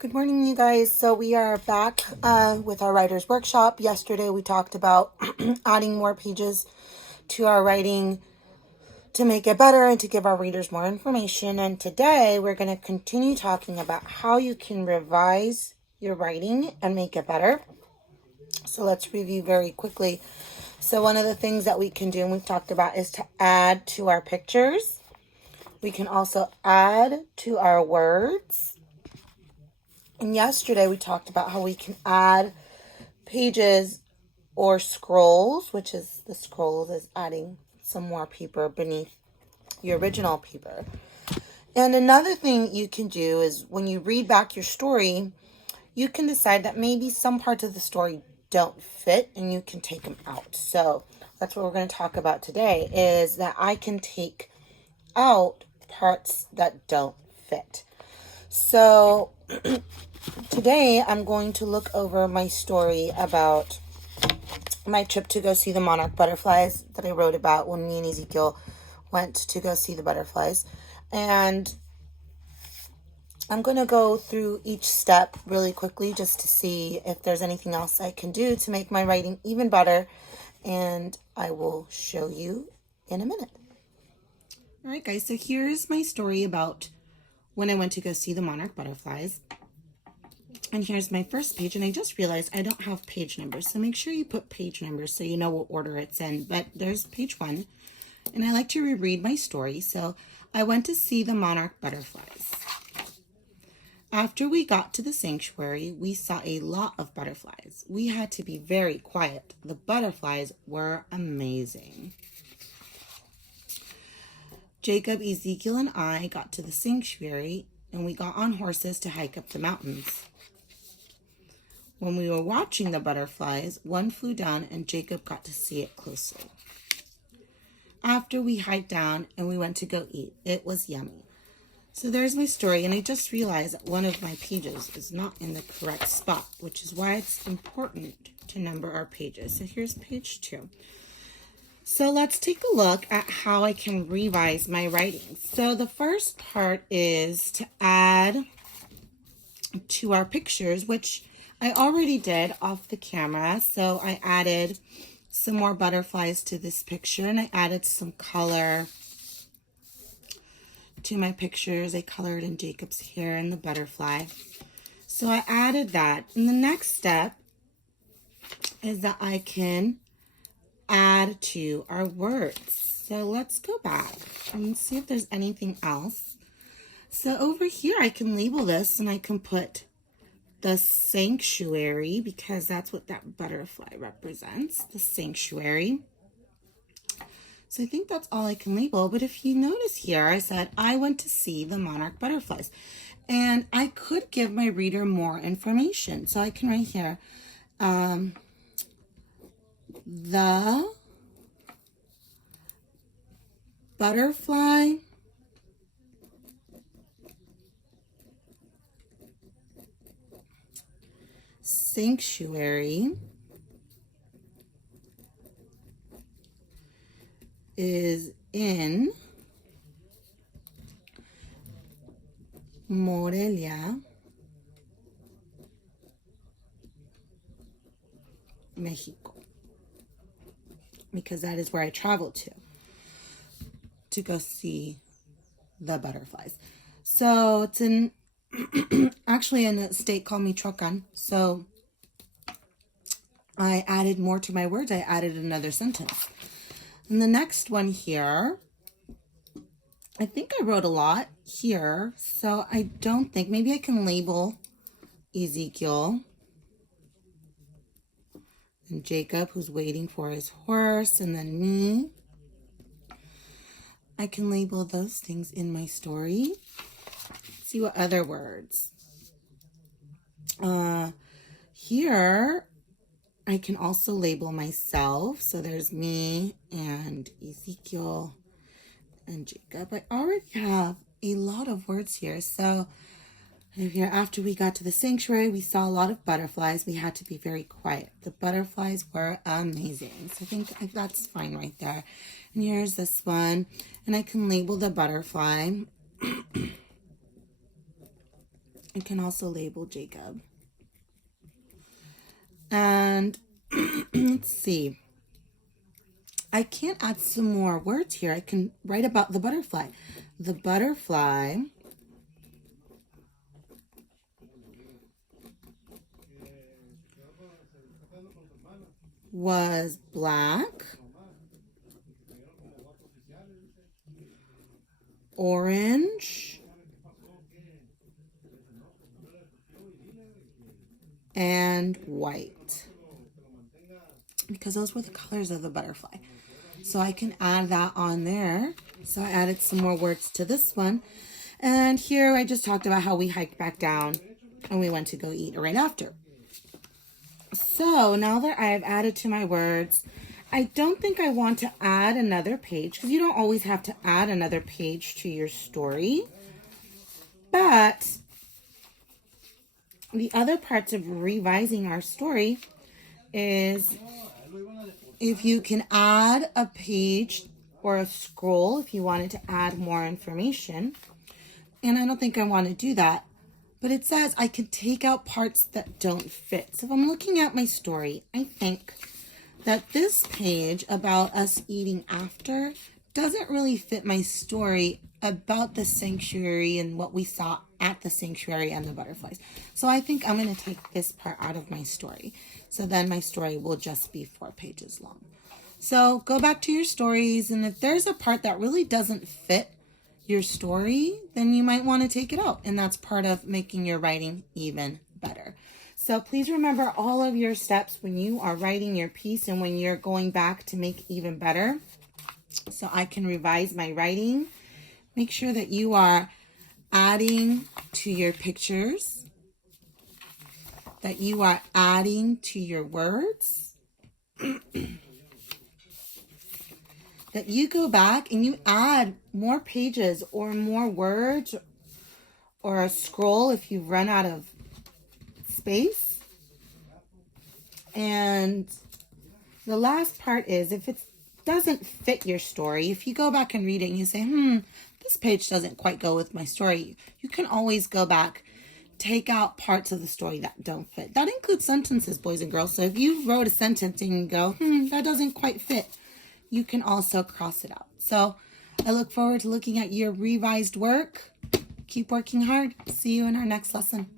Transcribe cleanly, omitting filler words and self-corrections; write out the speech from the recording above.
Good morning, you guys. So we are back with our writer's workshop. Yesterday we talked about adding more pages to our writing to make it better and to give our readers more information. And today we're going to continue talking about how you can revise your writing and make it better. So let's review very quickly. So one of the things that we can do, and we've talked about, is to add to our pictures. We can also add to our words. And yesterday we talked about how we can add pages or scrolls, which is the scrolls is adding some more paper beneath your original paper. And another thing you can do is when you read back your story, you can decide that maybe some parts of the story don't fit and you can take them out. So that's what we're going to talk about today, is that I can take out parts that don't fit. So today I'm going to look over my story about my trip to go see the monarch butterflies that I wrote about when me and Ezekiel went to go see the butterflies. And I'm going to go through each step really quickly just to see if there's anything else I can do to make my writing even better. And I will show you in a minute. All right, guys, so here's my story about when I went to go see the monarch butterflies. And here's my first page, and I just realized I don't have page numbers, so make sure you put page numbers so you know what order it's in. But there's page 1, and I like to reread my story. So I went to see the monarch butterflies. After we got to the sanctuary, we saw a lot of butterflies. We had to be very quiet. The butterflies were amazing. Jacob, Ezekiel, and I got to the sanctuary, and we got on horses to hike up the mountains. When we were watching the butterflies, one flew down and Jacob got to see it closely. After we hiked down and we went to go eat, it was yummy. So there's my story, and I just realized that one of my pages is not in the correct spot, which is why it's important to number our pages. So here's page 2. So let's take a look at how I can revise my writing. So the first part is to add to our pictures, which I already did off the camera. So I added some more butterflies to this picture, and I added some color to my pictures. I colored in Jacob's hair and the butterfly. So I added that. And the next step is that I can add to our words. So let's go back and see if there's anything else. So over here I can label this, and I can put the sanctuary, because that's what that butterfly represents, the sanctuary. So I think that's all I can label. But if you notice here, I said I went to see the monarch butterflies, and I could give my reader more information. So I can write here, the butterfly sanctuary is in Morelia, Mexico, because that is where I traveled to go see the butterflies. So it's in actually in a state called Michoacan. So I added more to my words. I added another sentence. And the next one here, I think I wrote a lot here, so I don't think, maybe I can label Ezekiel and Jacob, who's waiting for his horse, and then me. I can label those things in my story. Let's see what other words. Here, I can also label myself. So there's me and Ezekiel and Jacob. I already have a lot of words here. So here, after we got to the sanctuary, we saw a lot of butterflies. We had to be very quiet. The butterflies were amazing. So I think that's fine right there. And here's this one. And I can label the butterfly. I can also label Jacob. And let's see. I can't add some more words here. I can write about the butterfly. The butterfly was black, orange, and white, because those were the colors of the butterfly. So I can add that on there. So I added some more words to this one. And here I just talked about how we hiked back down and we went to go eat right after. So now that I've added to my words, I don't think I want to add another page, because you don't always have to add another page to your story. But the other parts of revising our story is if you can add a page or a scroll if you wanted to add more information. And I don't think I want to do that. But it says I can take out parts that don't fit. So if I'm looking at my story, I think that this page about us eating after doesn't really fit my story about the sanctuary and what we saw at the sanctuary and the butterflies. So I think I'm going to take this part out of my story. So then my story will just be 4 pages long. So go back to your stories, and if there's a part that really doesn't fit your story, then you might want to take it out. And that's part of making your writing even better. So please remember all of your steps when you are writing your piece and when you're going back to make even better. So I can revise my writing. Make sure that you are adding to your pictures, that you are adding to your words, that you go back and you add more pages or more words or a scroll if you run out of space. And the last part is if it doesn't fit your story, if you go back and read it and you say, this page doesn't quite go with my story, you can always go back, take out parts of the story that don't fit. That includes sentences, boys and girls. So if you wrote a sentence and you go, that doesn't quite fit, you can also cross it out. So I look forward to looking at your revised work. Keep working hard. See you in our next lesson.